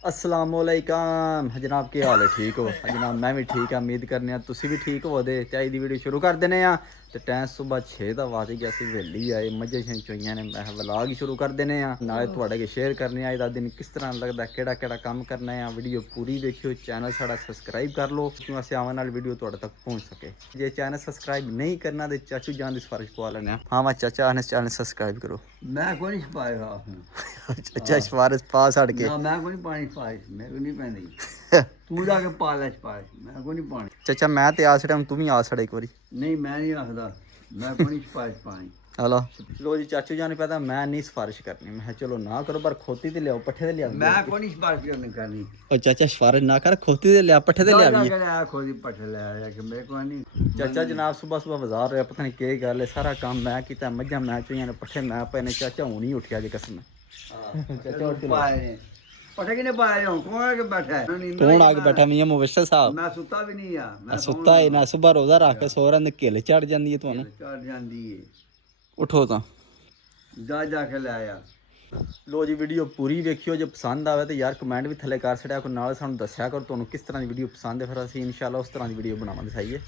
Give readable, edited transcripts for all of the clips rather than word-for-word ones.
असलामुअलैकुम जनाब, क्या हाल है? ठीक हो जनाब? मैं भी ठीक है, उम्मीद करने तुसी भी ठीक हो। दे ते अज दी वीडियो शुरू कर देने आ। ते टाइम सुबह 6 दा वज गया, असीं वेली आए, मझां शं चोइयां ने। मैं व्लॉग ही शुरू कर देने आ, नाले तुहाडे अगे शेयर करने अज दा दिन किस तरह लगदा, केड़ा केड़ा कम करना है। वीडियो पूरी देखियो, चैनल साडा सब्सक्राइब कर लो क्यों असें आने वाली वीडियो तुहाडे तक पहुंच सके। जे चैनल सब्सक्राइब नहीं करना तो चाचू जान दी सिफारिश पवा लैने। हाँ मैं चाचा आने चैनल सब्सक्राइब करो। मैं को नहीं छपाएगा हूँ। चाचा सिफारिश पा सड़ के ना मैं को नहीं पानी छपाइश, मेरे को नहीं पैंदी। तू जाके पा ले छपाइश, मैं को नहीं पानी। चाचा मैं ते आ छड़िया, हूं तू भी आ छड़ एक बारी। नहीं मैं नहीं आखदा, मैं को नहीं छपाइश पानी। हेलो लो जी, चाचू जान पता मैं नहीं सिफारिश करनी। मैं चलो ना करो, पर खोती ते लियाओ, पट्ठे ते लिया। मैं को नहीं छपाइश करनी। और चाचा सिफारिश ना कर, खोती ते लिया, पट्ठे ते जा लिया। जाके ले खोदी पट्ठे ले आया कि मेरे को नहीं। चाचा जनाब सुबह सुबह बाजार रहा, पता नहीं केह् गल है, सारा काम मैं किया, मझां मैं चोइयां ने, पट्ठे मैं पाए ने। चाचा हूं ही उठिया जे कसम। चाचा उठ लो। पट्ठे किने पाए हो? कौन आके बैठा है? कौन आके बैठा? मियां मुबशर साहब। मैं सुता भी नहीं आ, मैं सुता है ना, सुबह रोजा रख के सो रहा, किल चढ़ जाती है तुहानू। चढ़ जाती है। उठो तां जा जाके ले आया। लो जी, वीडियो पूरी वेखियो, जो पसंद आवे तो यार कमेंट भी थले कर छड़िया करो, नाल सानू दस्सिया करो तुहानू किस तरह की वीडियो पसंद है, फिर असीं इंशाअल्लाह उस तरह की वीडियो बनावांगे। सही है।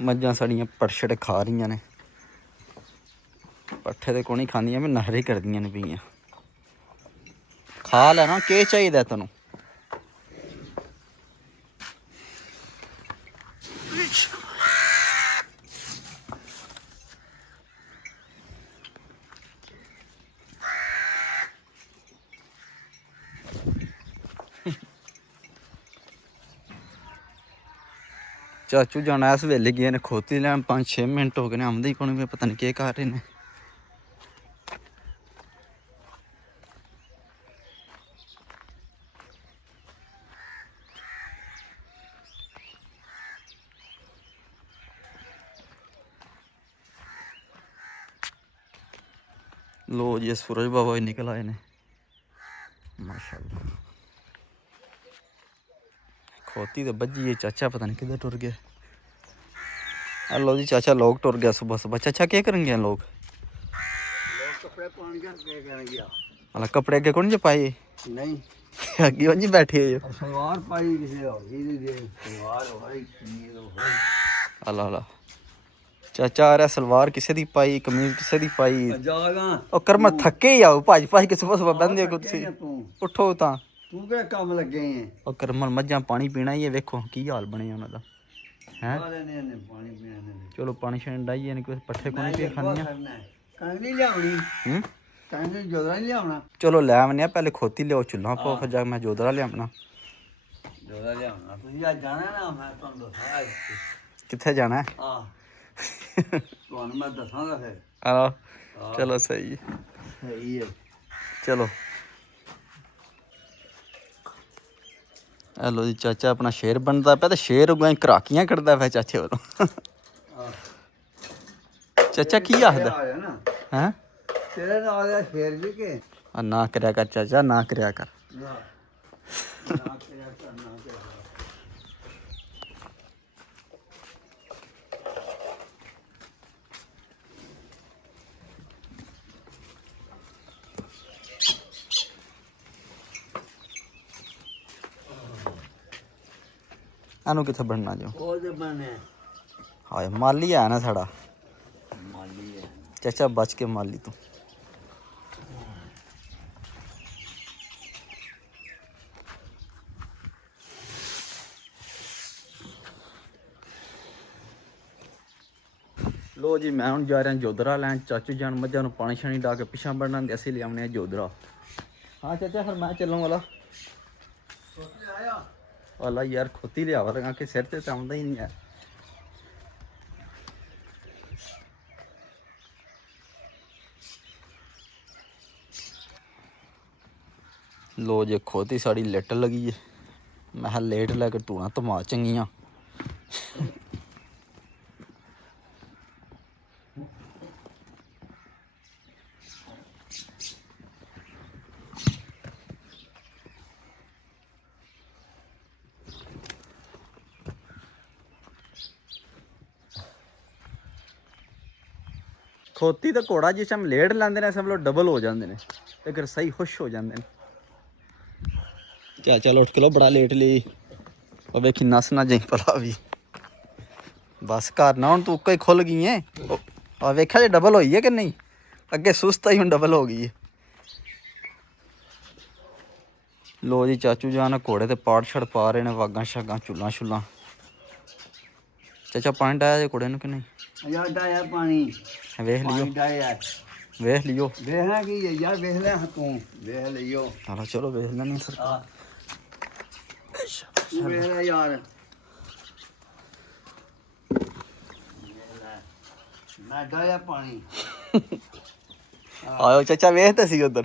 मझां साड़ियां पड़छड़ खा रही ने, पट्ठे तो कोई नहीं खांदियां, भी नखरे करदियां ने पियां। खा लेना, केह् चाहिदा तैनू? चाचू जाना इस वेले गए ने खोती लैन, 5-6 मिनट हो गए ने, आमदे ही कौन, पता नहीं केह् कर रहे ने। लो जी, सूरज बाबा ही निकल आए ने माशाअल्लाह। खोती तो बज्जी है, चाचा पता नहीं किधर टुर गया। लो जी चाचा लोग टुर गया सुबह सुबह। चाचा क्या करेंगे लोग? कपड़े पहन के करेंगे। अला कपड़े अगे कौन जो पाए? नहीं अगे वहीं बैठे हो। सलवार पाई किसी सलवार हो। अला अला चाचा आ रहा, सलवार किसे दी पाई, कमीज किसे दी पाई। ओ कर्म थके ही आओ, भज भज के सुबह सुबह बंदे को तुसी। उठो तां, तू क्या काम लगे हैं? ओ कर्मल मझां पानी पीना ही है, वेखो की हाल बने उन्हां दा हैं। पानी पीने चलो पानी शानी डाइए ने, कोई पट्ठे कोनी पे खानियां। कणक नहीं लियावनी, कणक जोदरा नहीं लियावना। चलो लै आने, पहले खोती लियाओ, चुल्हा पाओ, फिर जाके मैं जोदरा लियावना। जोदरा लियावना तुसी आज जाना ना, मैं तुहानू दसां कित्थे जाना है? तुहानू मैं दसांगा फिर। हाँ चलो सही है। सही है। चलो हेलो जी, चाचा अपना शेर बनता पे, तो शेर उगां घराकियां कड्ढदा पे चाचे वालों। चाचा की आखदा हैं? तेरे नाल दा शेर भी के ना करया कर चाचा, ना करया कर। ना करया कर, ना करया कर। एनू कित्थे बनना जो? ओहदे बने हाय माली है ना साड़ा। माली है चाचा बच के माली तू। लो जी, मैं हूँ जा रहा जोधरा लैन। चाचू जान मझां नूं पानी शानी डा के पिछा बढ़ना, असीं लियावने जोधरा। हाँ चाचा फिर मैं चलूँ वाला। वाला यार खोती लियावा लगा के सिर ते आउंदा ही नहीं है। लो जी, खोती साड़ी लेट लगी है। मैं लेट लैके धूना धमा चंगियां। ਖੋਤੀ ਤੇ ਘੋੜਾ ਜਿਸ ਟਾਈਮ ਲੇਟ ਲੈਂਦੇ ਨੇ ਸਭ ਲੋ ਡਬਲ ਹੋ ਜਾਂਦੇ ਨੇ ਤੇ ਫਿਰ ਸਹੀ ਖੁਸ਼ ਹੋ ਜਾਂਦੇ ਨੇ। ਚੱਲ ਉੱਠ ਕੇ ਲੋ, ਬੜਾ ਲੇਟ ਲਈ। ਉਹ ਵੇਖੀ ਨਸ ਨਾ ਜਾਈ ਭਲਾ ਵੀ। ਬਸ ਘਰ ਨਾ ਹੁਣ ਤੂੰ ਉੱਕਾ ਹੀ ਖੁੱਲ ਗਈ ਏ। ਆ ਵੇਖਿਆ ਜੇ ਡਬਲ ਹੋਈ ਹੈ ਕਿ ਨਹੀਂ? ਅੱਗੇ ਸੁਸਤ ਹੀ ਹੁਣ ਡਬਲ ਹੋ ਗਈ ਹੈ। ਲੋ ਜੀ ਚਾਚੂ ਜਾਨ ਘੋੜੇ ਤੇ ਪਾੜ ਛੜ ਪਾ ਰਹੇ ਨੇ, ਵਾਗਾਂ ਸ਼ਾਗਾਂ ਚੁੱਲਾਂ ਛੁੱਲਾਂ। ਚਾਚਾ ਪਾਣੀ ਡਾਇਆ ਜੇ ਘੋੜੇ ਨੂੰ ਕਿ ਨਹੀਂ? ਯਾਰ ਡਾਇਆ ਪਾਣੀ, ਵੇਖ ਲਿਓ, ਪਾਣੀ ਡਾਇਆ। ਵੇਖ ਲਿਓ। ਵੇਖਣਾ ਕੀ ਹੈ ਯਾਰ, ਵੇਖ ਲੈ ਤੂੰ, ਵੇਖ ਲਈਓ। ਚਲੋ ਵੇਖ ਲੈਣੀ ਸਰਕਾਰ। ਤੂੰ ਵੇਖ ਲੈ ਯਾਰ, ਮੈਂ ਡਾਇਆ ਪਾਣੀ। ਆਇਓ ਚਾਚਾ, ਵੇਖਦੇ ਸੀ ਉਧਰ।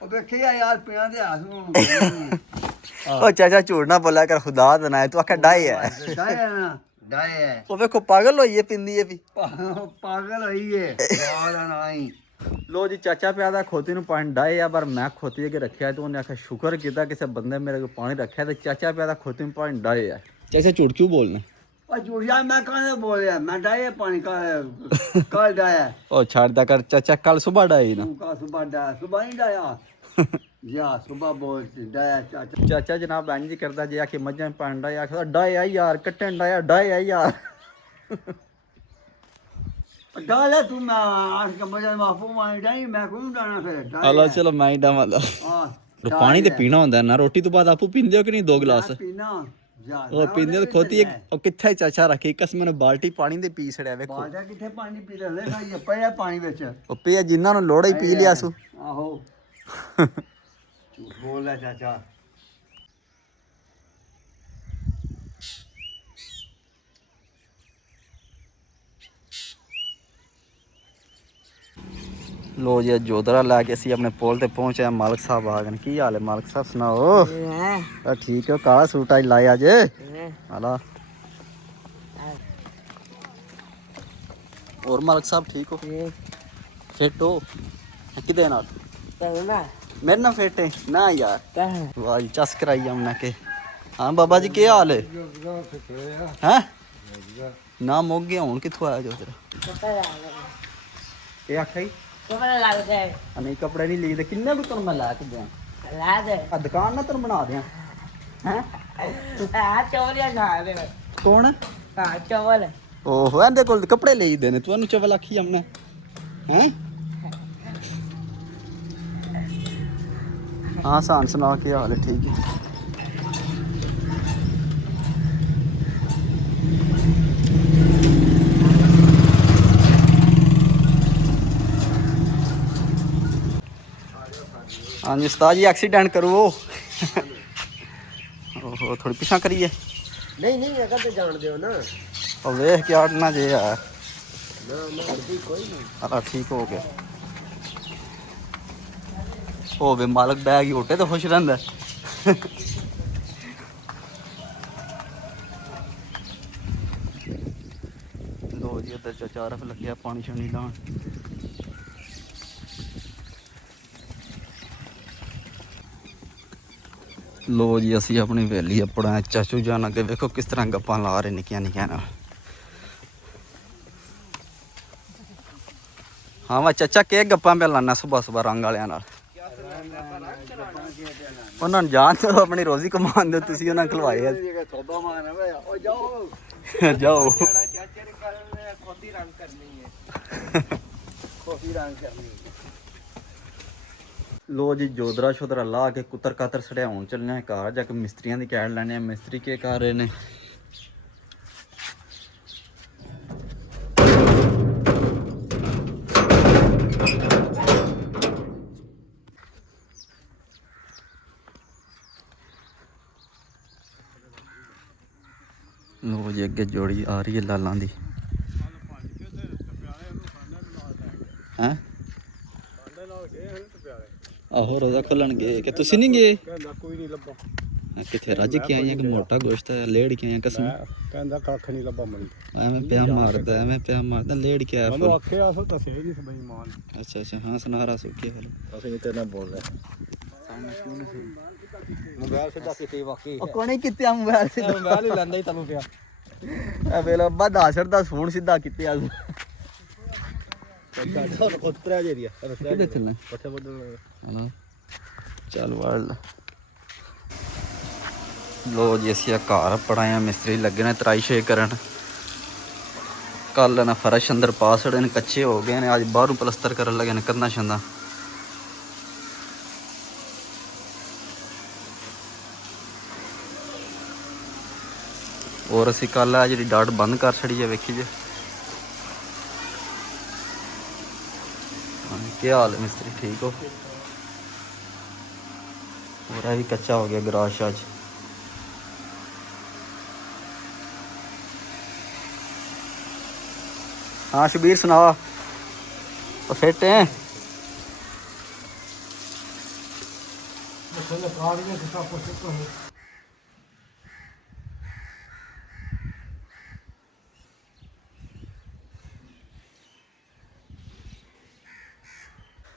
ਉਹ ਵੇਖਿਆ ਯਾਰ ਪਿਆਂ ਦੇ ਹੱਥ ਨੂੰ। ਉਹ ਚਾਚਾ ਝੂਠ ਨਾ ਬੋਲਿਆ ਕਰ, ਖੁਦਾ ਦਾ ਨਾ, ਤੂੰ ਆਖਿਆ ਡਾਏ ਹੈ। ਡਾਇਆ ਨਾ, ਡਾਇਆ। ਉਹ ਵੇਖੋ ਪਾਗਲ ਹੋਈ ਹੈ, ਪਿੰਦੀ ਹੈ ਵੀ। ਪਾਗਲ ਹੋਈ ਏ ਵਾਲਾ ਨਹੀਂ। ਲੋ ਜੀ ਚਾਚਾ ਪਿਆ ਦਾ ਖੋਤੀ ਨੂੰ ਪਾਣੀ ਡਾਏ ਆ, ਪਰ ਮੈਂ ਖੋਤੀ ਅੱਗੇ ਰੱਖਿਆ ਤੇ ਉਹਨੇ ਆਖਿਆ ਸ਼ੁਕਰ ਕੀਤਾ ਕਿਸੇ ਬੰਦੇ ਮੇਰੇ ਕੋਲ ਪਾਣੀ ਰੱਖਿਆ ਤੇ ਚਾਚਾ ਪਿਆ ਦਾ ਖੋਤੀ ਨੂੰ ਪਾਣੀ ਡਾਏ ਆ। ਚਾਚਾ ਝੂਠ ਕਿਉਂ ਬੋਲਣਾ? ਉਹ ਝੂਠਿਆ ਮੈਂ ਕਾਹਨੇ ਬੋਲਿਆ, ਮੈਂ ਡਾਇਆ ਪਾਣੀ ਕੱਲ ਡਾਇਆ। ਉਹ ਛੱਡਦਾ ਕਰ ਚਾਚਾ, ਕੱਲ ਸਵੇਰ ਡਾਈ ਨਾ। ਤੂੰ ਕਾ ਸੁਬਾ ਡਾਇਆ, ਸੁਬਾ ਨਹੀਂ ਡਾਇਆ ਯਾ ਸੁਬਾ ਬੋਲ ਡਾਇਆ ਚਾਚਾ। ਚਾਚਾ ਜਨਾਬ ਇੰਜ ਹੀ ਕਰਦਾ ਜੇ ਆਖੇ ਮੱਝਾਂ ਪਾਣੀ ਡਾਇਆ, ਆਖਦਾ ਡਾਇਆ ਯਾਰ, ਕੱਟਣ ਡਾਇਆ, ਡਾਇਆ ਯਾਰ। ਡਾਇਆ ਤੂੰ, ਮੈਂ ਆਸ ਕੇ ਮਜਾ ਮਾਫੂ ਮਾਈ ਡਾਈ, ਮੈਂ ਕੋਈ ਡਾਣਾ ਫਿਰ ਹਲੋ ਚਲੋ ਮੈਂ ਹੀ ਡਾਵਾਂ ਦਾ। ਪਾਣੀ ਤੇ ਪੀਣਾ ਹੁੰਦਾ ਨਾ, ਰੋਟੀ ਤੋਂ ਬਾਅਦ ਆਪੂ ਪੀਂਦੇ ਹੋ ਕਿ ਨਹੀਂ 2 ਗਲਾਸ? ਪੀਣਾ ਜਾ ਉਹ ਪੀਂਦੇ ਤਾਂ ਖੋਤੀ ਉਹ ਕਿੱਥੇ ਚਾਚਾ ਰੱਖੀ ਕਸਮ ਨੇ ਬਾਲਟੀ ਪਾਣੀ ਦੇ ਪੀ ਛੜਿਆ ਵੇਖੋ। ਬਾਜਾ ਕਿੱਥੇ ਪਾਣੀ ਪੀ ਲੈ ਲੈ ਪਿਆ ਪਾਣੀ ਵਿੱਚ। ਉਹ ਪਿਆ ਜਿੰਨਾਂ ਨੂੰ ਲੋੜ ਹੀ ਪੀ ਲਿਆ ਸੂ। ਆਹੋ ਬੋਲ ਲੈ ਚਾਚਾ। ਲੋ ਜੀ ਜੋਦਰਾ ਲੈ ਕੇ ਅਸੀਂ ਆਪਣੇ ਪੁਲ ਤੇ ਪਹੁੰਚੇ। ਮਾਲਕ ਸਾਹਿਬ ਆ ਗਏ। ਕੀ ਹਾਲ ਹੈ ਮਾਲਕ ਸਾਹਿਬ, ਸੁਣਾਓ? ਠੀਕ ਹੋ? ਕਾਲਾ ਸੂਟ ਅੱਜ ਲਾਇਆ ਅੱਜ ਹਾਲਾ। ਹੋਰ ਮਾਲਕ ਸਾਹਿਬ ਠੀਕ ਹੋ? ਫਿੱਟ ਹੋ? ਕਿਦੇ ਨਾਲ? ਮੇਰੇ ਨਾਲ ਫਿੱਟ ਹੈ ਨਾ ਯਾਰ? ਵਾਹ ਜੀ ਚਸ ਕਰਾਈ ਜਾਮਨਾ ਕੇ। ਹਾਂ ਬਾਬਾ ਜੀ ਕੀ ਹਾਲ ਹੈ? ਹੈ ਨਾ ਮੁੱਕ ਗਿਆ ਹੁਣ ਕਿੱਥੋਂ ਆਇਆ ਜੋਦਰਾ? ਇਹ ਆਖਿਆ ਹੀ ਨਹੀਂ ਕੱਪੜੇ ਨਹੀਂ ਲੀਦੇ। ਕਿੰਨੇ ਕੁ ਤੈਨੂੰ ਮੈਂ ਲੈ ਕੇ ਦਿਆਂ? ਆ ਦੁਕਾਨ ਨਾ ਤੈਨੂੰ ਬਣਾ ਦਿਆਂ। ਹੈ ਕੌਣ? ਓਹੋ ਇਹਦੇ ਕੋਲ ਕੱਪੜੇ ਲਈਦੇ ਨੇ, ਤੁਹਾਨੂੰ ਚਵਲ ਆਖੀ ਜਾਮਨਾ ਹੈ? ਹਾਂ ਸਾਨ ਸੁਣਾ ਕੀ ਹਾਲ ਹੈ? ਠੀਕ ਹੈ। हाँ जी उस्ताद जी एक्सीडेंट करो। ओहो थोड़ी पिछा करिए। नहीं अगर तो जान दियो ना। और वेख के आटना जे यार ना कोई नहीं। अला ठीक हो गया। ओ वे मालक बैग ही उठे तो खुश रहंदा। लो जी उधर चाचा रफ लग्या पानी शानी लान। लो जी असी अपनी हवेली अपना चाचू जान अगे वेखो किस तरह गप्पां ला रहे निक्कियां निक्कियां नाल। हाँ वा चाचा के गप्पां पे लाना सुबह सुबह रंग वालियां नाल? उन्हां नूं जान दो, अपनी रोजी कमान दो, तुसीं उन्हां खलवाए जाओ। लो जी जोदरा शोदरा ला के कुतर कातर सड़िया हुण चलने घर जाके मिस्त्रियां दी कैड लैने। मिस्त्री के कर रहे ने? लो जी अगे जोड़ी आ रही है लालां दी। हैं आहो रोजा खुलन गए कि तुसी नहीं गए? कोई नहीं लब्बा। किथे रज के आईਆਂ कि मोटा गोश्त है लेड़ के आईਆਂ कसम? कहंदा कख नहीं लब्बा मरी। ਐਵੇਂ ਪਿਆ ਮਾਰਦਾ ਲੇੜ ਕੇ ਆਇਆ ਮੈਨੂੰ ਆਖੇ ਆਸੋ ਦੱਸੇ ਨਹੀਂ ਸਬਈ ਮਾਨ। ਅੱਛਾ ਹਾਂ ਸੁਨਾਰਾ ਸੁੱਕੇ ਹਲ ਅਸੀਂ ਤੇ ਨਾ ਬੋਲ ਰਹੇ। ਮੋਬਾਈਲ ਸਿੱਧਾ ਕਿਤੇ ਵਾਕਈ ਉਹ ਕੋਣੀ ਕਿਤੇ ਮੋਬਾਈਲ ਸਿੱਧਾ ਮੋਬਾਈਲ ਹੀ ਲੈਂਦਾ ਹੀ ਤੈਨੂੰ ਪਿਆ। ਐ ਵੇਲਾ ਅੱਬਾ 10 ਦਾ ਫੋਨ ਸਿੱਧਾ ਕਿਤੇ ਆ। ਉਤਰਿਆ ਜੇ ਕਿੱਥੇ ਚੱਲਣਾ ਪੱਠੇ ਵੱਢਣ ਹਨਾ ਚੱਲ ਵੜ ਲੋ ਜੀ ਅਸੀਂ ਆ ਘਰ ਪੜਾਇਆ ਮਿਸਤਰੀ ਲੱਗੇ ਨੇ ਤਰਾਈ ਸ਼ੇ ਕਰਨ ਕੱਲ ਨਾ ਫਰਸ਼ ਅੰਦਰ ਪਾ ਛੜੇ ਨੇ ਕੱਚੇ ਹੋ ਗਏ ਨੇ ਅੱਜ ਬਾਹਰੋਂ ਪਲਸਤਰ ਕਰਨ ਲੱਗੇ ਨੇ ਕੰਧਾਂ ਛੰਦਾ ਔਰ ਅਸੀਂ ਕੱਲ ਆ ਜਿਹੜੀ ਡਾਟ ਬੰਦ ਕਰ ਛੜੀ ਹੈ ਵੇਖੀ ਜੇ ਕੀ ਹਾਲ ਹੈ ਮਿਸਤਰੀ ਠੀਕ ਹੋ ਔਰ ਇਹ ਵੀ ਕੱਚਾ ਹੋ ਗਿਆ ਗਰਾਜ ਅੱਜ हाँ शबीर सुना फिट है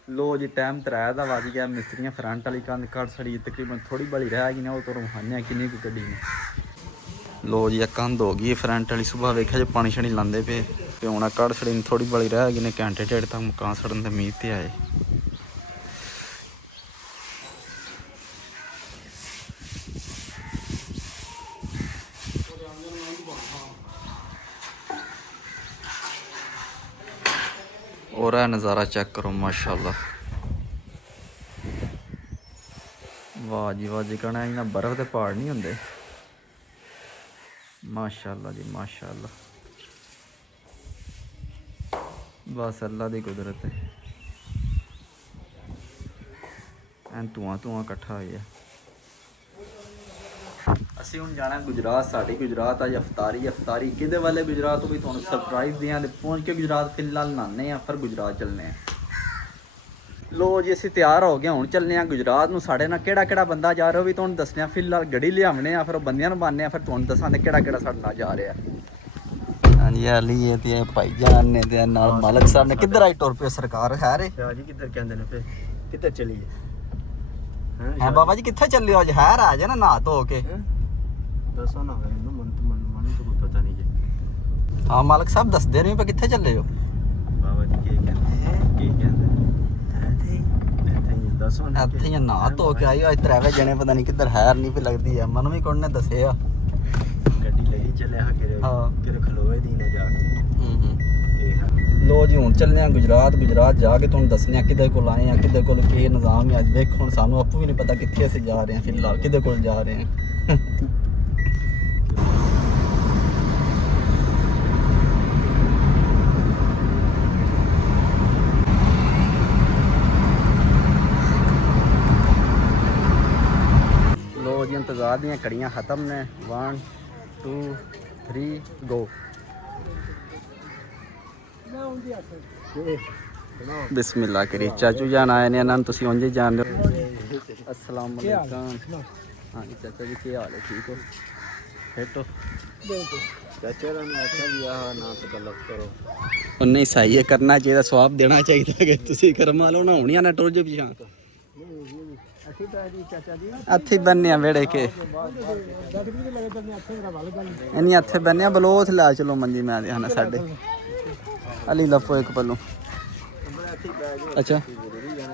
लो जी टाइम 3 का वज गया मिस्त्रियां फ्रंट वाली कंध कट छड़ी तकरीबन थोड़ी बड़ी रह गई ना वो तो रुहानियाँ किन्नी की गड्डी ने लो जी कंध हो गई फ्रंट वाली सुबह वेख्या जो पानी शानी लाते पे ते हुण कड़ छड़ी थोड़ी बड़ी रह गई ने घंटे डेढ़ तक मकान सड़न के उम्मीद ते आए और है नज़ारा चेक करो माशाल्लाह वाह जी कहना इन्ना बर्फ के पहाड़ नहीं होंगे माशाल्लाह जी माशाल्लाह बस अल्लाह की कुदरत है एन धुआं इकट्ठा हो गया ਅਸੀਂ ਹੁਣ ਜਾਣਾ ਗੁਜਰਾਤ ਸਾਡੀ ਗੁਜਰਾਤ ਅੱਜ ਅਫਤਾਰੀ ਕਿਹਦੇ ਵਾਲੇ ਗੁਜਰਾਤ ਵੀ ਤੁਹਾਨੂੰ ਸਰਪ੍ਰਾਈਜ਼ ਦਿਆਂ ਤੇ ਪਹੁੰਚ ਕੇ ਗੁਜਰਾਤ ਫਿਲਹਾਲ ਨਾਨੇ ਆ ਫਿਰ ਗੁਜਰਾਤ ਚੱਲਨੇ ਆ ਲੋ ਜੀ ਅਸੀਂ ਤਿਆਰ ਹੋ ਗਏ ਹੁਣ ਚੱਲਨੇ ਆ ਗੁਜਰਾਤ ਨੂੰ ਸਾਡੇ ਨਾਲ ਕਿਹੜਾ ਬੰਦਾ ਜਾ ਰਿਹਾ ਉਹ ਵੀ ਤੁਹਾਨੂੰ ਦੱਸਨੇ ਆ ਫਿਲਹਾਲ ਗੱਡੀ ਲਿਆਵਣੇ ਆ ਫਿਰ ਉਹ ਬੰਦਿਆਂ ਨੂੰ ਬਾਨੇ ਆ ਫਿਰ ਤੁਹਾਨੂੰ ਦੱਸਾਂਗੇ ਕਿਹੜਾ ਸਾਡੇ ਨਾਲ ਜਾ ਰਿਹਾ ਹਾਂਜੀ ਅਲੀ ਇਹ ਤੇ ਭਾਈ ਜਾਨ ਨੇ ਤੇ ਨਾਲ ਮਾਲਕ ਸਾਹਿਬ ਨੇ ਕਿੱਧਰ ਆਈ ਟੁਰ ਪਏ ਸਰਕਾਰ ਹੈ ਰੇ ਜੀ ਕਿੱਧਰ ਕਹਿੰਦੇ ਨੇ ਫੇ ਕਿੱਧਰ ਚਲੀਏ ਹਾਂ ਬਾਬਾ ਜੀ ਕਿੱਥੇ ਚੱਲੇ ਅੱਜ ਹੈ ਆ ਜਾ ਨਾ ਨਹਾ ਧੋ ਕੇ ਦੱਸੋ ਨਾ ਮੈਨੂੰ ਮਨ ਤੋਂ ਕੋਈ ਪਤਾ ਨਹੀਂ ਜੀ ਹਾਂ ਮਾਲਕ ਸਾਹਿਬ ਦੱਸਦੇ ਰਹੇ ਪਏ ਕਿੱਥੇ ਚੱਲੇ ਹੋ ਬਾਬਾ ਜੀ ਕੀ ਕਹਿੰਦੇ ਦੱਸੋ ਨਾ ਇੱਥੇ ਹੀ ਨਹਾ ਧੋ ਕੇ ਆਈ ਅੱਜ ਤਰਾਵੇ ਜਣੇ ਪਤਾ ਨਹੀਂ ਕਿੱਧਰ ਹੈ ਨਹੀਂ ਵੀ ਲੱਗਦੀ ਆ ਮਨ ਵੀ ਕੋਣ ਨੇ ਦੱਸਿਆ ਗੱਡੀ ਲਈ ਚੱਲਿਆ ਕਿਰੇ ਖਲੋਵੇ ਦੀ ਨੇ ਜਾ ਕੇ ਲੋ ਜੀ ਹੁਣ ਚੱਲਦੇ ਆ ਗੁਜਰਾਤ ਜਾ ਕੇ ਤੁਹਾਨੂੰ ਦੱਸਨੇ ਆ ਕਿਹਦੇ ਕੋਲ ਆਏ ਆ ਕਿਹਦੇ ਕੋਲ ਕੀ ਨਿਜ਼ਾਮ ਹੈ ਅੱਜ ਦੇਖੋ ਹੁਣ ਸਾਨੂੰ ਆਪੂ ਵੀ ਨਹੀਂ ਪਤਾ ਕਿੱਥੇ ਅਸੀਂ ਜਾ ਰਹੇ ਹਾਂ ਫਿਲਹਾਲ ਕਿਹਦੇ ਕੋਲ ਜਾ ਰਹੇ ਹਾਂ ਲੋ ਜੀ ਇੰਤਜ਼ਾਰ ਦੀਆਂ ਘੜੀਆਂ ਖਤਮ ਨੇ 1 2 3 ਗੋ बिस्मिल्लाह करी चाचू जान आए ने नान तुसी उंजे जान रहे हो अस्सलाम वालेकुम हां जी चाचा जी क्या हाल है ठीक हो फिट हो ਚਾਚਾ ਨੇ ਆਖਿਆ ਵੀ ਆਹ ਨਾ ਤਕਲਫ ਕਰੋ ਉਹ ਨਹੀਂ ਸਹੀ ਹੈ ਕਰਨਾ ਚਾਹੀਦਾ ਸਵਾਬ ਦੇਣਾ ਚਾਹੀਦਾ ਕਿ ਤੁਸੀਂ ਕਰਮਾ ਲਓ ਨਾ ਹੋਣੀਆਂ ਨਾ ਟੁਰ ਜੇ ਪਿਛਾਂ ਅਸੀਂ ਤਾਂ ਜੀ ਚਾਚਾ ਜੀ ਇੱਥੇ ਬੰਨਿਆ ਵੇੜੇ ਕੇ ਇੰਨੀ ਇੱਥੇ ਬੰਨਿਆ ਬਲੋਥ ਲਾ ਚਲੋ ਮੰਜੀ ਮੈਂ ਦੇ ਹਨਾ ਸਾਡੇ ਅਲੀ ਲਫੋ ਇੱਕ ਪੱਲੋਂ ਅੱਛਾ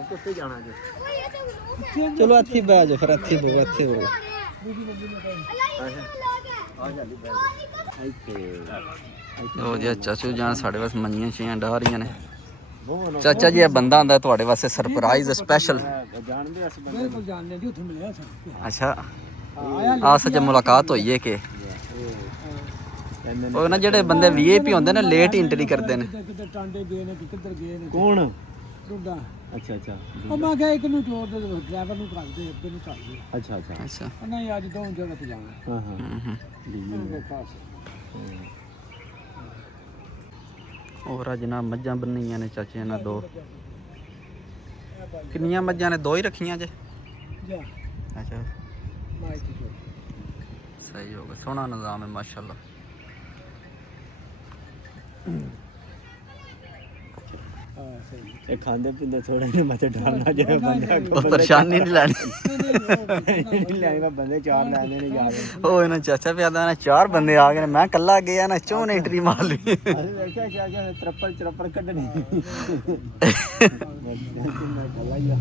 ਕਿੱਥੇ ਜਾਣਾ ਜੀ ਚਲੋ ਇੱਥੇ ਬਹਿ ਜਾ ਫਿਰ ਇੱਥੇ ਬੋ ਇੱਥੇ ਬੋ ਲੋ ਜੀ ਚਾਚੂ ਜਾਨ ਸਾਡੇ ਵਾਸਤੇ ਮੰਨੀਆਂ ਛੀਆਂ ਡਾ ਰਹੀਆਂ ਨੇ ਚਾਚਾ ਜੀ ਇਹ ਬੰਦਾ ਆਂਦਾ ਤੁਹਾਡੇ ਵਾਸਤੇ ਸਰਪ੍ਰਾਈਜ਼ ਸਪੈਸ਼ਲ ਜਾਣਦੇ ਅਸੀਂ ਬੰਦੇ ਕੋਲ ਜਾਣਦੇ ਜੀ ਉੱਥੇ ਮਿਲਿਆ ਸਾਨੂੰ ਅੱਛਾ ਆ ਸੱਚ ਮੁਲਾਕਾਤ ਹੋਈ ਹੈ ਕਿ ਉਹ ਨਾ ਜਿਹੜੇ ਬੰਦੇ ਵੀਆਈਪੀ ਹੁੰਦੇ ਨੇ ਲੇਟ ਹੀ ਐਂਟਰੀ ਕਰਦੇ ਨੇ ਕਿੱਧਰ ਟਾਂਡੇ ਗਏ ਨੇ ਕਿੱਧਰ ਗਏ ਨੇ ਕੌਣ ਰੁੱਡਾ ਅੱਛਾ ਉਹ ਮੈਂ ਕਿਹਾ ਇੱਕ ਨੂੰ ਟੋਰ ਦੇ ਡਰਾਈਵਰ ਨੂੰ ਕਰ ਦੇ ਅੱਗੇ ਨੂੰ ਕਰ ਦੇ ਅੱਛਾ ਨਹੀਂ ਅੱਜ ਦੋ ਜਗ੍ਹਾ ਤੇ ਜਾਣਾ ਹਾਂ ਹੋਰ ਅੱਜ ਨਾ ਮੱਝਾਂ ਬੰਨੀਆਂ ਨੇ ਚਾਚੇ ਨਾਲ ਦੋ ਕਿੰਨੀਆਂ ਮੱਝਾਂ ਨੇ ਦੋ ਹੀ ਰੱਖੀਆਂ ਜੇ ਅੱਛਾ ਸਹੀ ਹੋ ਗਿਆ ਸੋਹਣਾ ਨਿਜ਼ਾਮ ਹੈ ਮਾਸ਼ਾਅੱਲਾ ਹਾਂ ਸਹੀ ਇਹ ਖਾਂਦੇ ਪੀਂਦੇ ਥੋੜਾ ਜਿਹਾ ਮਤ ਡਾਲਣਾ ਜਿਹਾ ਬੰਦਾ ਉਹ ਪਰੇਸ਼ਾਨੀ ਨਹੀਂ ਲੈਣੀ ਨਹੀਂ ਲੈਣਾ ਬੰਦੇ ਚਾਰ ਲੈਣੇ ਨੇ ਜਾ ਕੇ ਉਹ ਇਹਨਾਂ ਚਾਚਾ ਪਿਆਦਾ ਨਾ 4 ਬੰਦੇ ਆ ਗਏ ਨੇ ਮੈਂ ਕੱਲਾ ਗਿਆ ਨਾ ਚੋਂ ਐਂਟਰੀ ਮਾਰ ਲਈ ਅਸੀਂ ਵੇਖਿਆ ਕਿਆ ਤਰੱਪਲ ਕੱਢਣੀ ਮੈਂ ਕੱਲਾ ਹੀ ਆ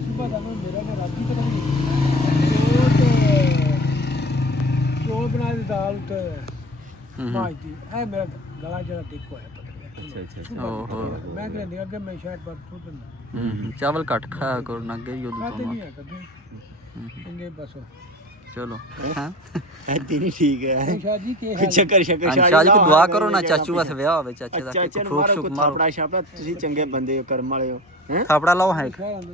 ਸੁਬਾ ਦਾ ਮੇਰਾ ਤੇ ਰਾਤੀ ਪਤਾ ਨਹੀਂ ਚੋਲ ਬਣਾ ਦੇ ਦਾਲ ਤੇ ਮਾਜੀ ਹੈ ਮੇਰਾ ਗਲਾ ਜਿਹੜਾ ਟਿਕ ਹੋਇਆ ਪਤਾ ਨਹੀਂ ਅੱਛਾ ਓਹੋ ਮੈਂ ਕਹਿੰਦੀ ਅੱਗੇ ਮੈਂ ਸ਼ਾਇਦ ਪਰ ਸੁੱਟ ਦਿੰਦਾ ਚਾਵਲ ਘੱਟ ਖਾਇਆ ਕਰੋ ਨਾ ਅੱਗੇ ਯੋਦ ਖਾਤੇ ਤੋਂ ਨਹੀਂ ਹੈ ਕਦੇ ਇੰਨੇ ਬਸ ਚਲੋ ਹਾਂ ਐਤੀ ਨਹੀਂ ਠੀਕ ਹੈ ਸ਼ਾਹ ਜੀ ਕੀ ਹਾਲ ਸ਼ੱਕਰ ਸ਼ਾਹ ਜੀ ਕੋ ਦੁਆ ਕਰੋ ਨਾ ਚਾਚੂ ਵਾਸਤੇ ਵਿਆਹ ਹੋਵੇ ਚਾਚੇ ਦਾ ਚਾਚੇ ਨੂੰ ਫੂਕ ਮਾਰੋ ਸ਼ੁਕ ਕੋ ਮਾਰੋ ਥਾਪੜਾ ਛਾਪੜਾ ਤੁਸੀਂ ਚੰਗੇ ਬੰਦੇ ਹੋ ਕਰਮ ਵਾਲੇ ਹੋ ਹੈ ਥਾਪੜਾ ਲਾਓ ਹੈ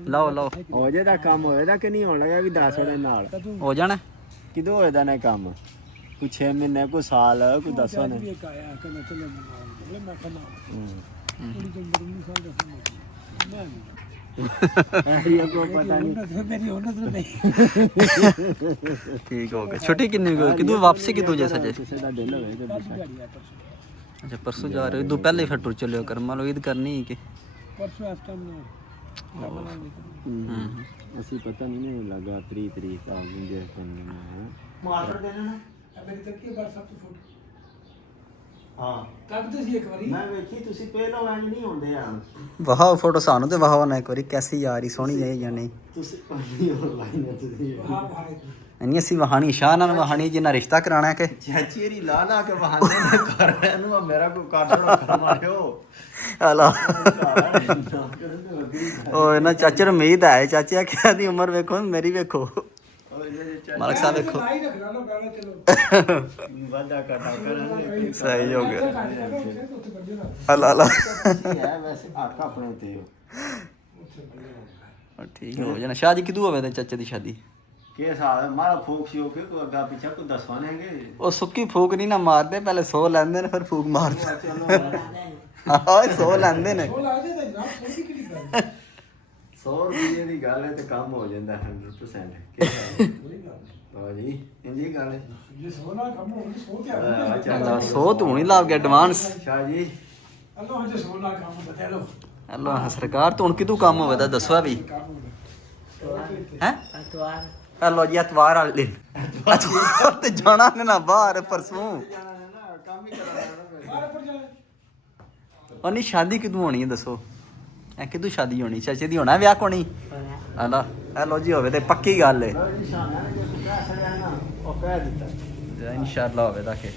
ਲਾਓ ਲਾਓ ਹੋ ਜੇ ਦਾ ਕੰਮ ਹੋਏਦਾ ਕਿ ਨਹੀਂ ਹੋਣ ਲੱਗਾ ਵੀ ਦੱਸ ਉਹਦੇ ਨਾਲ ਹੋ ਜਾਣਾ ਕਿਦੋਂ ਹੋਏਦਾ ਨਾ ਕੰਮ ਕੋਈ 6 ਮਹੀਨੇ ਕੋਈ ਸਾਲ ਕੋਈ ਦੱਸੋ ਨਾ ਵੀ ਇੱਕ ਆਇਆ ਕਹਿੰਦਾ ਚਲੋ ਮੈਂ ਖਾਣਾ ਥੋੜੀ ਜਿਹੀ ਗਰਮੀ ਸਾਲ ਦਾ ਮੈਂ ਇਹ ਕੋ ਪਤਾ ਨਹੀਂ ਮੇਰੀ ਉਹਨਾਂ ਤੋਂ ਨਹੀਂ ਠੀਕ ਹੋ ਗਿਆ ਛੁੱਟੀ ਕਿੰਨੀ ਹੋ ਗਈ ਕਿਦੋਂ ਵਾਪਸੀ ਕਿਦੋਂ ਜੇ ਸਜੇ ਕਿਸੇ ਦਾ ਦਿਲ ਹੋਵੇ ਤੇ ਦਿਹਾੜੀ ਆ ਪਰਸੋਂ ਅੱਛਾ ਪਰਸੋਂ ਜਾ ਰਹੇ ਹੋ ਇਦੋਂ ਪਹਿਲੇ ਫਿਰ ਟੁਰ ਚੱਲਿਓ ਕਰਮ ਵਾਲੋ ਈਦ ਕਰਨੀ ਕਿ ਪਰਸੋਂ ਇਸ ਟਾਈਮ ਅਸੀਂ ਪਤਾ ਨਹੀਂ ਲੱਗਾ ਤਰੀਕ ਆ ਗੁੰਜੇ ਕਰਨਾ ਮਾਸਟਰ ਦੇਣਾ ਨਾ ਮੇਰੀ ਤੱਕੀ WhatsApp ਤੇ ਫੋਟੋ ਹਾਂ ਕੱਢਦੇ ਸੀ ਇੱਕ ਵਾਰੀ ਮੈਂ ਵੇਖੀ ਤੁਸੀਂ ਪਹਿਲਾਂ ਐਂ ਨਹੀਂ ਹੁੰਦੇ ਆ ਵਾਹ ਫੋਟੋ ਸਾਨੂੰ ਤੇ ਵਾਹ ਨਾ ਇੱਕ ਵਾਰੀ ਕੈਸੀ ਯਾਰੀ ਸੋਹਣੀ ਹੈ ਜਾਂ ਨਹੀਂ ਤੁਸੀਂ ਪਾਣੀ ਆਨਲਾਈਨ ਤੁਸੀਂ ਹਾਂ ਭਾਈ ਨਹੀਂ ਅਸੀਂ ਵਹਾਣੀ ਸ਼ਾਹ ਨਾਲ ਵਹਾਣੀ ਜਿੰਨਾ ਰਿਸ਼ਤਾ ਕਰਾਣਾ ਕਿ ਚਾਚੀ ਲਾ ਲਾ ਕੇ ਬਹਾਨੇ ਨਾ ਕਰ ਇਹਨੂੰ ਮੇਰਾ ਕੋਈ ਕਾਟੜਾ ਕਰ ਮਾਰਿਓ ਹਲਾ ਉਹ ਇਹਨਾਂ ਚਾਚੇ ਨੂੰ ਉਮੀਦ ਹੈ ਚਾਚਾ ਕਿਹਾ ਦੀ ਉਮਰ ਵੇਖੋ ਮੇਰੀ ਵੇਖੋ ਮਾਲਕ ਸਾਹਿਬ ਵੇਖੋ ਆਈ ਰੱਖਣਾ ਨਾ ਪਹਿਲਾਂ ਚਲੋ ਵਾਦਾ ਕਾਟਾ ਕਰ ਸਹੀ ਹੋ ਗਿਆ ਉੱਥੇ ਬੰਦੇ ਨਾ ਹਲਾ ਹਲਾ ਹੈ ਵੈਸੇ ਹੱਕ ਆਪਣੇ ਤੇ ਠੀਕ ਹੋ ਜਾਣਾ ਸ਼ਾਹ ਜੀ ਕਿਦੋਂ ਹੋਵੇ ਤੇ ਚਾਚੇ ਦੀ ਸ਼ਾਦੀ ਕੀ ਸਾਲ ਮਾਰਾ ਫੋਕ ਸੀ ਕੇ ਕੋ ਅੱਗਾ ਪਿੱਛਾ ਕੋ ਦੱਸਵਾਨੇਗੇ ਉਹ ਸੁੱਕੀ ਫੂਕ ਨਹੀਂ ਨਾ ਮਾਰਦੇ ਪਹਿਲੇ 100 ਲੈਂਦੇ ਨੇ ਫਿਰ ਫੂਕ ਮਾਰਦੇ ਚਲੋ ਆਹ 100 ਲੈਂਦੇ ਨੇ ਉਹ ਲਾ ਦੇ ਤਾਂ ਨਾ ਥੋੜੀ ਕਿਹੜੀ ਗੱਲ 100 ਰੁਪਏ ਦੀ ਗੱਲ ਹੈ ਤੇ ਕੰਮ ਹੋ ਜਾਂਦਾ 100% ਕੀ ਕੋਈ ਗੱਲ ਹਾਂ ਜੀ ਇੰਜੀ ਗੱਲ ਹੈ ਜੇ ਸੋਨਾ ਕੰਮ ਹੋਣੀ ਸੋ ਕੇ ਆ ਚੱਲ 100 ਤੂੰ ਨਹੀਂ ਲਾਭ ਗਿਆ ਐਡਵਾਂਸ ਸ਼ਾਹ ਜੀ ਅੱਲਾ ਜੇ ਸੋਨਾ ਕੰਮ ਬਤਾ ਲੋ ਅੱਲਾ ਸਰਕਾਰ ਤੋਂ ਹੁਣ ਕਿਦੋਂ ਕੰਮ ਹੋਵੇ ਤਾਂ ਦੱਸਵਾ ਵੀ ਕੰਮ ਹੈ ਹਲੋ ਜੀ ਐਤਵਾਰ ਵਾਲੇ ਦਿਨ ਐਤਵਾਰ ਤੇ ਜਾਣਾ ਨੇ ਨਾ ਬਾਹਰ ਪਰਸੋਂ ਕੰਮ ਹੀ ਕਰਾਉਣਾ ਬਾਹਰ ਪਰ ਜਾਣਾ ਉਹ ਨਹੀਂ ਸ਼ਾਦੀ ਕਿਦੋਂ ਹੋਣੀ ਹੈ ਦੱਸੋ ਐ ਕਿਦੋਂ ਸ਼ਾਦੀ ਹੋਣੀ ਚਾਚੇ ਦੀ ਹੋਣਾ ਵਿਆਹ ਕੋਣੀ ਹਲਾ ਹੈਲੋ ਜੀ ਹੋਵੇ ਤੇ ਪੱਕੀ ਗੱਲ ਹੈ ਉਹ ਕਹਿ ਦਿੱਤਾ ਇਨਸ਼ਾਅੱਲਾ ਹੋਵੇ ਤਾਂ ਕਿ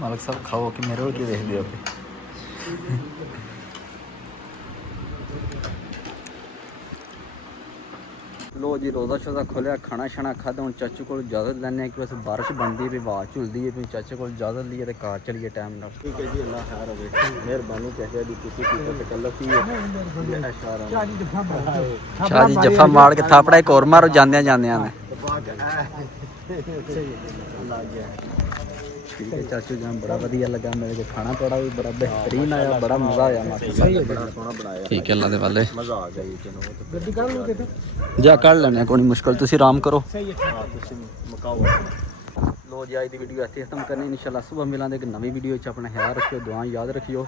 ਮਾਲਕ ਸਾਹਿਬ ਖਾਓ ਕਿ ਮੇਰੇ ਵੱਲ ਕੀ ਦੇਖਦੇ ਹੋ ਲੋ ਜੀ ਰੋਜ਼ਾ ਸ਼ੋਜ਼ਾ ਖੋਲਿਆ ਖਾਣਾ ਛਾਣਾ ਖਾਧਾ ਹੁਣ ਚਾਚੂ ਕੋਲ ਇਜਾਜ਼ਤ ਲੈਣੇ ਆ ਕਿ ਵੈਸੇ ਬਾਰਿਸ਼ ਬਣਦੀ ਹੈ ਵੀ ਹਵਾ ਝੁਲਦੀ ਹੈ ਵੀ ਚਾਚੇ ਕੋਲ ਇਜਾਜ਼ਤ ਲਈਏ ਤੇ ਕਾਰ ਚਲੀਏ ਟਾਈਮ ਨਾਲ ਠੀਕ ਹੈ ਜੀ ਅੱਲਾਹ ਖੈਰ ਹੋਵੇ ਮਿਹਰਬਾਨੀ ਚਾਹੀਦੀ ਦੀ ਤੁਸੀਂ ਕੀ ਤਕੱਲਫ ਹੀ ਹੈ ਇਸ਼ਾਰਾ ਚਾਲੀ ਦਫਾ ਮਾਰ ਸ਼ਾਹ ਜੀ ਜੱਫਾ ਮਾਰ ਕੇ ਥਾਪੜਾ ਇੱਕ ਹੋਰ ਮਾਰੋ ਜਾਂਦਿਆਂ ਜਾਂਦਿਆਂ ਨੇ ਠੀਕ ਹੈ ਚਾਚੂ ਜਾਨ ਬੜਾ ਵਧੀਆ ਲੱਗਾ ਮੇਰੇ ਕੋ ਖਾਣਾ ਥੋੜਾ ਵੀ ਬੜਾ ਬਿਹਤਰੀਨ ਆਇਆ ਬੜਾ ਮਜ਼ਾ ਆਇਆ ਮਾਸ਼ਾਅੱਲਾ ਬੜਾ ਸੋਹਣਾ ਬਣਾਇਆ ਠੀਕ ਹੈ ਅੱਲਾ ਦੇ ਵਾਲੇ ਮਜ਼ਾ ਆ ਗਿਆ ਜੀ ਤੈਨੂੰ ਗੱਡੀ ਕਰ ਲੋ ਕਿਤੇ ਜਾ ਕੱਢ ਲੈਣੇ ਕੋਈ ਮੁਸ਼ਕਲ ਤੁਸੀਂ ਆਰਾਮ ਕਰੋ ਸਹੀ ਹੈ ਹਾਂ ਤੁਸੀਂ ਮਕਾਓ ਲੋ ਜੀ ਅੱਜ ਦੀ ਵੀਡੀਓ ਇੱਥੇ ਖਤਮ ਕਰਨੀ ਇਨਸ਼ਾਅੱਲਾ ਸਵੇਰ ਮਿਲਾਂਗੇ ਇੱਕ ਨਵੀਂ ਵੀਡੀਓ 'ਚ ਆਪਣਾ ਖਿਆਲ ਰੱਖਿਓ ਦੁਆ ਯਾਦ ਰੱਖਿਓ